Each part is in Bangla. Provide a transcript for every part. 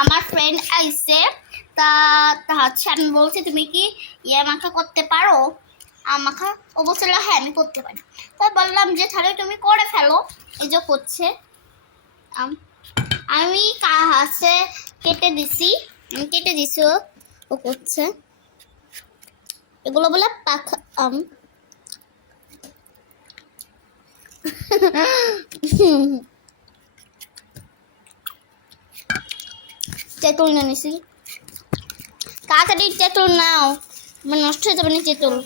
আমার ফ্রেন্ড আইছে তা তা হচ্ছে আমি বলছি তুমি কি মাখা করতে পারো আমাকে। ও বলছিল হ্যাঁ আমি করতে পারি। তাই বললাম যে তাহলে তুমি করে ফেলো। এই যে করছে আমি হচ্ছে কেটে দিছি, কেটে দিছি ও করছে এগুলো বলে পাখা তেঁতুল নিয়ে নিছি, তাড়াতাড়ি তেঁতুল নাও মানে নষ্ট হয়ে যাবে না তেঁতুল।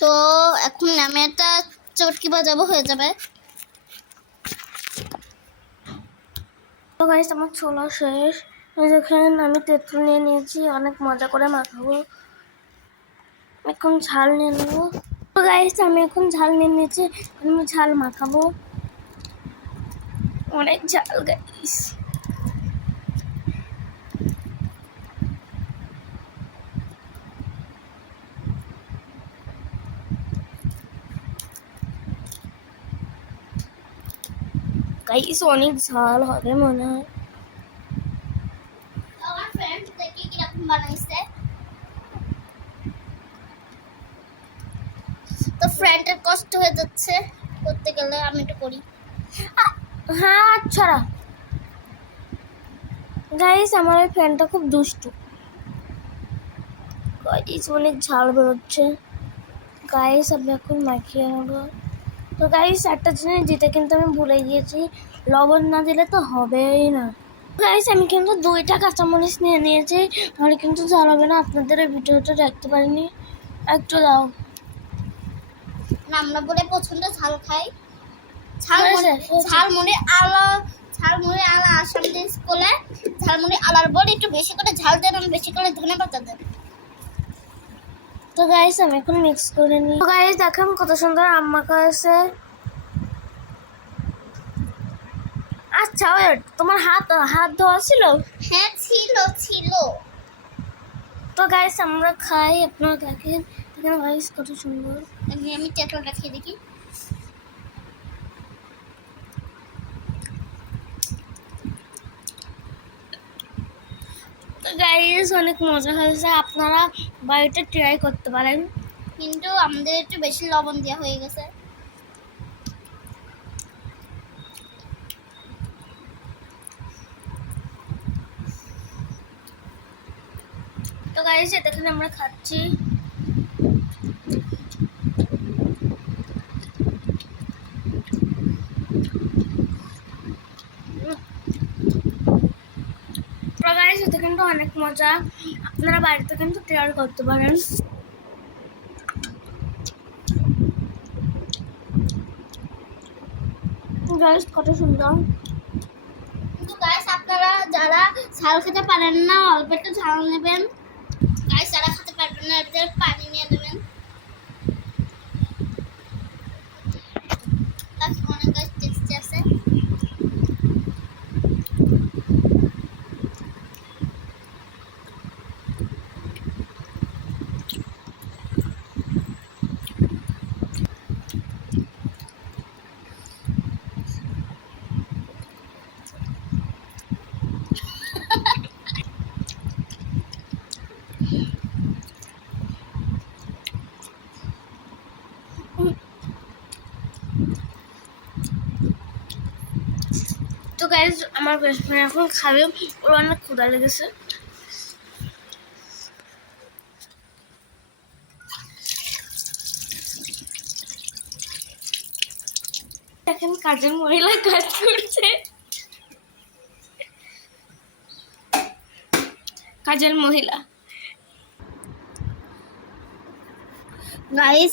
তো এখন আমি একটা চটকি বাজাবো হয়ে যাবে। তো গাইস আমার ছোলা শেষ। দেখেন আমি তেঁতুল নিয়ে নিয়েছি, অনেক মজা করে মাখাবো। এখন ঝাল নিয়ে নেবো। তো গাইস আমি এখন ঝাল নিয়ে নিয়েছি, আমি ঝাল মাখাবো। অনেক ঝাল গাইস। গাইস অনেক ঝাল হবে মনে হয়। আমার ফ্রেন্ড দেখি কিরকম বানাইছে। তো ফ্রেন্ডের কষ্ট হয়ে যাচ্ছে করতে গেলে, আমি একটু করি। হ্যাঁ আচ্ছা গাইস আমার এই ফ্রেন্ডটা খুব দুষ্টু। গাইস অনেক ঝাল বেরোচ্ছে। গাইস আমি এখন মাখিয়ে নেবো। তো গাইস একটা জিনিস দিতে কিন্তু আমি ভুলে গিয়েছি, লবণ না দিলে তো হবেই না। গাইস আমি কিন্তু 2টা কাঁচামরিচ নিয়ে নিয়েছি, তাহলে কিন্তু ঝাল হবে না। আপনাদের এই ভিডিওটা দেখতে পারিনি, একটু দাও না আমরা বলে পছন্দ ঝাল খাই। ঝালমুড়ি আলা আসাম স্কুলে ঝালমুড়ি আলার বলে একটু বেশি করে ঝাল দেন, বেশি করে ধনে পাতা দেন। তো গাইস আমি এখন মিক্স করে নিই। তো গাইস দেখেন কত সুন্দর আম মাখা আছে। আচ্ছা তোমার হাত ধোয়া ছিল? হ্যাঁ ছিল ছিল। তো গাইস আমরা খাই, আপনারা দেখেন এখানে গাইস কত সুন্দর। আমি তেঁতুলটা খেয়ে দেখি। তো গাইস অনেক মজা হয়েছে, আপনারা বাড়িতে ট্রাই করতে পারেন। কিন্তু আমাদের একটু বেশি লবণ দেওয়া হয়ে গেছে। তো গাইস দেখেন আমরা খাচ্ছি। তো গাইস এটা কিন্তু অনেক মজা, আপনারা বাড়িতে কিন্তু ট্রাই করতে পারেন। গাইস কত সুন্দর। কিন্তু গাইস আপনারা যারা ঝাল খেতে পারেন না অল্প একটু ঝাল নেবেন। গাইস যারা খেতে পারবেন না এর পানি নিয়ে নেবেন। গাইস অনেক গাইস টেস্টি আছে। তো গাইস আমার বেস্ট ফ্রেন্ড এখন খাবে, ওর অনেক ক্ষুধা লেগেছে। দেখেন কাজের মহিলা কাজ করছে, কাজের মহিলা। গাইস